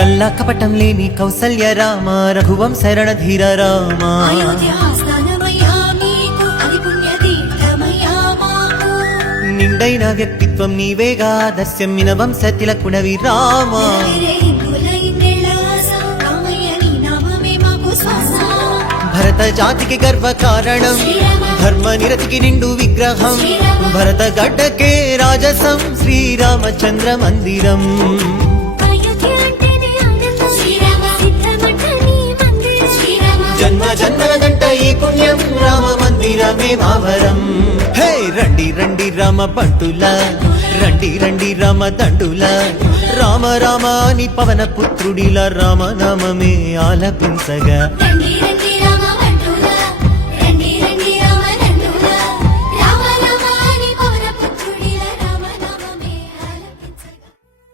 కల్లా కపటం లేని కౌసల్య రామ రఘువంశ రణధీర రామ నిండైన వ్యక్తిత్వం నీవేగా ఆదర్శం మిన వంశ తిలకుడవి రామ భరత జాతికి గర్వ కారణం ధర్మ నిరతికి నిండు విగ్రహం భరత గడ్డకే రాజసం శ్రీరామచంద్ర మందిరం జన్మ జన్మల గంట ఈ పుణ్యం రామ మందిరమే మావరం హే రండి రండి రామ బంటుల రండి రండి రామ దండుల రామ రామ అని పవన పుత్రుడిలా రామనామమే ఆలపించగా